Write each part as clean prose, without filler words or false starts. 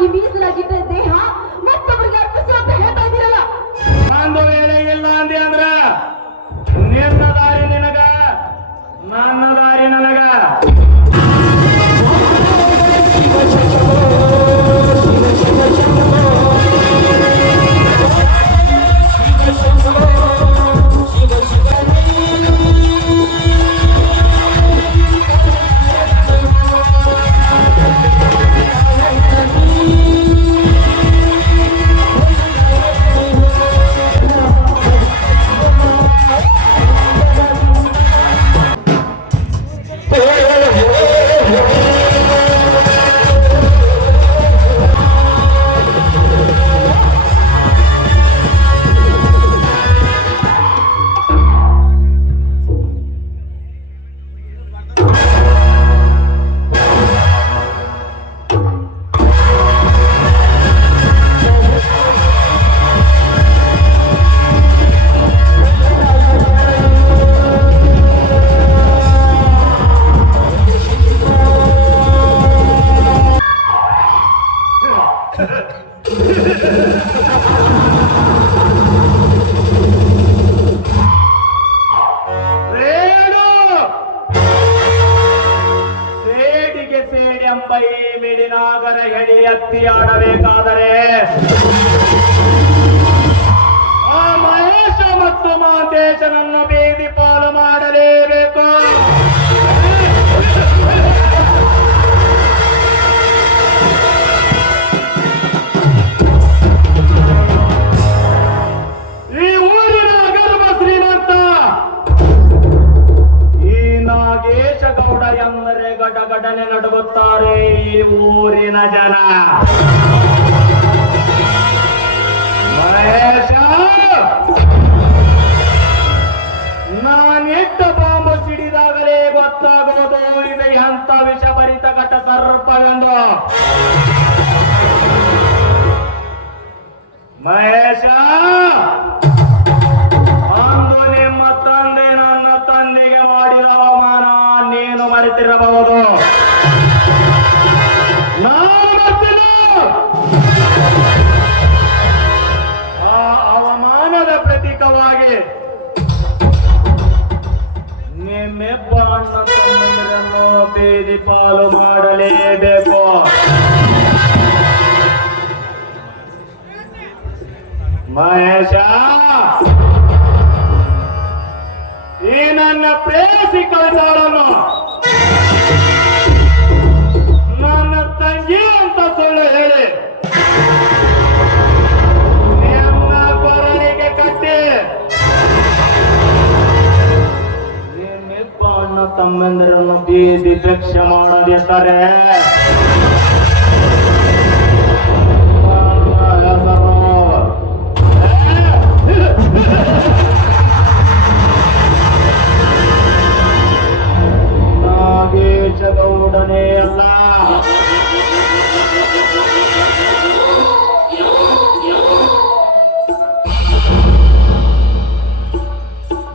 ನಿಮಗಾಗಿ ಮೀಸಲಾಗಿದ್ದ ದೇಹ ಮತ್ತೊಬ್ಬರಿಗೆ ಅರ್ಪಿಸು ಅಂತ ಹೇಳ್ತಾ ಇದ್ದೀರಲ್ಲ. ಒಂದು ವೇಳೆ ಇಲ್ಲ ಅಂದೆ ಅಂದ್ರ ನಿನ್ನ ದಾರಿ ನಿನಗ, ನನ್ನ ದಾರಿ ನನಗ. ಮಿಡಿನಾಗರ ಹೆಡಿ ಎತ್ತಿ ಆಡಬೇಕಾದರೆ ಆ ಮಹೇಶ ಮತ್ತು ಮಹಂತೇಶನನ್ನು ಬೀದಿ ಪಾಲು ಮಾಡಲೇಬೇಕು. ಈ ಊರಿನ ಗರ್ಭ ಶ್ರೀಮಂತ ಈ ನಾಗೇಶ ಗೌಡ ಎಂದರೆ ಗಡಗಡನೆ ನಡುಗುತ್ತಾರೆ ಈ ಊರಿನ ಜನ. ಮಹೇಶ, ನಾನಿಟ್ಟ ಬಾಂಬು ಸಿಡಿದಾಗಲೇ ಗೊತ್ತಾಗೋದು ಇದು ಎಂತ ವಿಷಭರಿತ ಘಟ ಸರ್ಪವೆಂದು. ಮಹೇಶ, ಅಂದು ನಿಮ್ಮ ತಂದೆ ನನ್ನ ತಂದೆಗೆ ಮಾಡಿದ ಅವಮಾನ ನೀನು ಮರೆತಿರಬಹುದು. ನಾನು ಮರೆತಿಲ್ಲ. ಆ ಅವಮಾನದ ಪ್ರತೀಕವಾಗಿ ನಿಮ್ಮೆಬ್ಬ ಅಣ್ಣ ತಮ್ಮಂದಿರನ್ನು ಬೀದಿ ಪಾಲು ಮಾಡಲೇಬೇಕು. ಮಹೇಶ, ಈ ನನ್ನ ಪ್ರೇಯಸಿ ಕವಿತಾಳನ್ನು ನನ್ನ ತಂಗಿ ಅಂತ ಸುಳ್ಳು ಹೇಳಿ ನಿಮ್ಮ ಕೊರಳಿಗೆ ಕಟ್ಟಿ ನಿಮ್ಮಿಬ್ಬ ಅಣ್ಣ ತಮ್ಮಂದಿರನ್ನು ಬೀದಿ ಭಿಕ್ಷೆ ಮಾಡದಿದ್ದರೆ ಗೌಡನೇ ಅಲ್ಲ,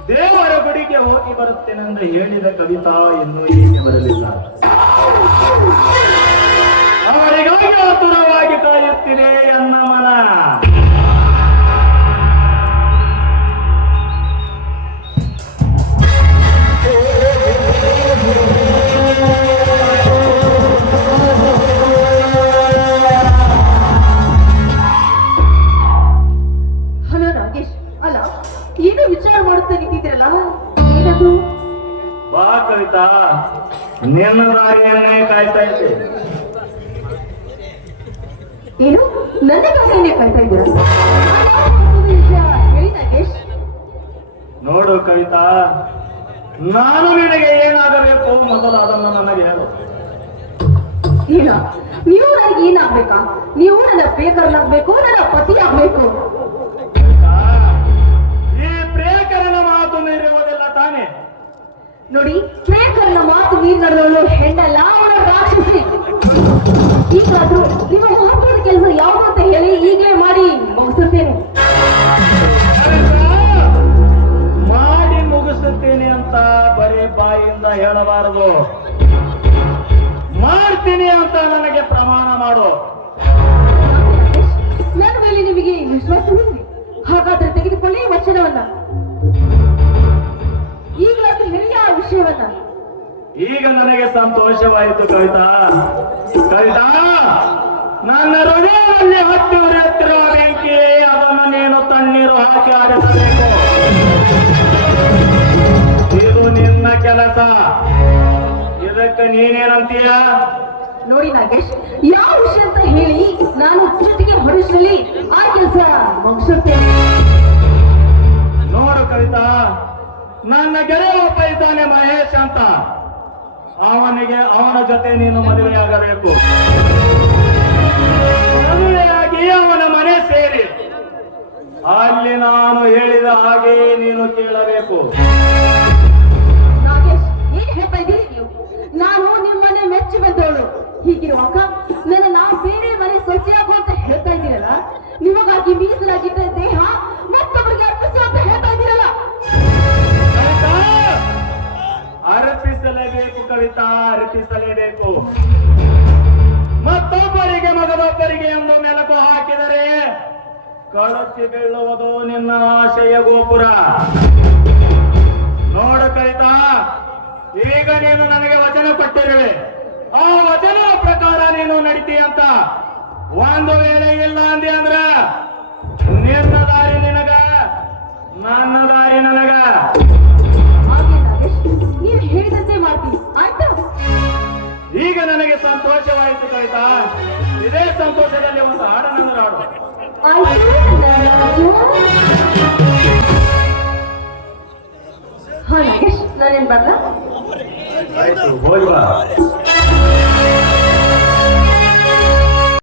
ದೇವರ ಗುಡಿಗೆ ಹೋಗಿ ಬರುತ್ತೇನೆಂದು ಹೇಳಿದ ಕವಿತಾ ಇನ್ನೂ ಏಕೆ ಬರಲಿಲ್ಲ. ಅವರಿಗಾಗಿ ಆತುರವಾಗಿ ಕಾಯುತ್ತೀನಿ ಎನ್ನ ಮನ. ಏನು ವಿಚಾರ ಮಾಡುತ್ತಾ ನಿಂತಿದ್ರಲ್ಲ, ಏನದು? ಬಾ ಕವಿತಾ, ನಿನ್ನ ದಾರಿಯನ್ನೇ ಕಾಯ್ತಾ ಇದ್ದೆ. ಏನು ನನ್ನ ದಾರಿಯನ್ನೇ ಕಾಯ್ತಾ ಇದ್ದೀರಾ? ಹೇಳಿ ನಾಗೇಶ್. ನೋಡು ಕವಿತಾ, ನಾನು ನಿನಗೆ ಏನಾಗಬೇಕು ಮೊದಲು ಅದನ್ನು ನನಗೆ ಹೇಳು. ಏನ? ನೀವು ನನಗೆ ಏನಾಗ್ಬೇಕಾ? ನೀವು ನನ್ನ ಪ್ರಿಯಕರನಾಗ್ಬೇಕು, ನನ್ನ ಪತಿ ಆಗ್ಬೇಕು. ಪ್ರೇಕರನ ಮಾತು ಮೀರುವುದಿಲ್ಲ ತಾನೆ? ನೋಡಿ, ಪ್ರೇಕರನ ಮಾತು ಮೀರಿ ನಡೆದವಳು ಹೆಣ್ಣಲ್ಲ, ಅವಳ ರಾಕ್ಷಸಿ. ಈಗಾದ್ರೂ ನಿಮ್ಮ ಮಹತ್ವದ ಕೆಲಸ ಯಾವುದು ಅಂತ ಹೇಳಿ ಈಗಲೇ ಮಾಡಿ ಮುಗಿಸುತ್ತೇನೆ. ಮಾಡಿ ಮುಗಿಸುತ್ತೇನೆ ಅಂತ ಬರೀ ಬಾಯಿಂದ ಹೇಳಬಾರದು. ಮಾಡ್ತೀನಿ ಅಂತ ನನಗೆ ಪ್ರಮಾಣ ಮಾಡು. ವಚನವನ್ನ. ಈಗಲಾದ್ರೂ ಹೇಳಿ ಆ ವಿಷಯವನ್ನ. ಈಗ ನನಗೆ ಸಂತೋಷವಾಯಿತು ಕವಿತಾ. ಕವಿತಾ, ನನ್ನ ಹೃದಯದಲ್ಲಿ ಹತ್ತಿ ಉರಿಯುತ್ತಿರುವ ಬೆಂಕಿ, ಅದನ್ನು ನೀನು ತಣ್ಣೀರು ಹಾಕಿ ಆರಿಸಬೇಕು. ಇದು ನಿನ್ನ ಕೆಲಸ. ಇದಕ್ಕೆ ನೀನೇನಂತೀಯ? ನೋಡಿ ನಾಗೇಶ್, ಯಾವ ವಿಷಯ ಅಂತ ಹೇಳಿ ನಾನು ಜೊತೆಗೆ ಹೊರಸಲಿ ಆ ಕೆಲಸ ಮುಗಿಸುತ್ತೇನೆ. ನೋಡು ಕವಿತಾ, ನನ್ನ ಗೆಳೆಯ ಒಬ್ಬ ಇದ್ದಾನೆ ಮಹೇಶ್ ಅಂತ. ಅವನ ಜೊತೆ ನೀನು ಮದುವೆಯಾಗಬೇಕು. ಮದುವೆಯಾಗಿ ಅವನ ಮನೆ ಸೇರಿ ಅಲ್ಲಿ ನಾನು ಹೇಳಿದ ಹಾಗೆ ನೀನು ಕೇಳಬೇಕು. ನಾಗೇಶ್, ಏನ್ ಹೇಳ್ತಾ ಇದ್ದೀರಿ ನೀವು? ನಾನು ನಿಮ್ಮನೆ ಮೆಚ್ಚಿ ಬಂದವಳು. ಹೀಗಿರುವಾಗ ನಾ ಬೇರೆ ಮನೆ ಸೊಸೆಯಾಗು ಅಂತ ಹೇಳ್ತಾ ಇದ್ದೀರಲ್ಲ, ನಿಮಗಾಗಿ ಮೀಸಲಾಗಿದ್ದ ದೇಹ ಮತ್ತೊಬ್ಬರಿಗೆ ಅರ್ಪಿಸು ಅಂತ ಹೇಳ್ತಾ ಇದ್ದೀರಲ್ಲ. ಕವಿತಾ, ಅರ್ಪಿಸಲೇಬೇಕು ಕವಿತಾ, ಅರ್ಪಿಸಲೇಬೇಕು. ಮತ್ತೊಬ್ಬರಿಗೆ ಮಗದೊಬ್ಬರಿಗೆ ಎಂದು ಮೆಲುಕು ಹಾಕಿದರೆ ಕಳಚಿ ಬೀಳುವುದು ನಿನ್ನ ಆಶಯ ಗೋಪುರ. ನೋಡು ಕವಿತಾ, ಈಗ ನೀನು ನನಗೆ ವಚನ ಕೊಟ್ಟಿರುವೆ. ಆ ವಚನ ಪ್ರಕಾರ ನೀನು ನಡೀತೀಯಂತ. ಒಂದು ವೇಳೆ ಇಲ್ಲ ಅಂದಿ ಅಂದ್ರ ನಿನ್ನ ದಾರಿ ನಿನಗ, ನನ್ನ ದಾರಿ ನನಗ. ಹಾಗೆ ನಾಗೇಶ್, ನೀವು ಹೇಳಿದಂತೆ ಮಾಡ್ತೀನಿ, ಆಯ್ತಾ? ಈಗ ನನಗೆ ಸಂತೋಷವಾಯಿತು ಕವಿತಾ. ಇದೇ ಸಂತೋಷದಲ್ಲಿ ಒಂದು ಹಾಡನ್ನು ಹಾಡು. ಆಯ್ತು ರಾಜು. ಹಾ ನಾಗೇಶ್, ನಾನೇನ್ ಬರ್ಲಾ? ಆಯ್ತು, ಹೋಗಿ ಬಾ.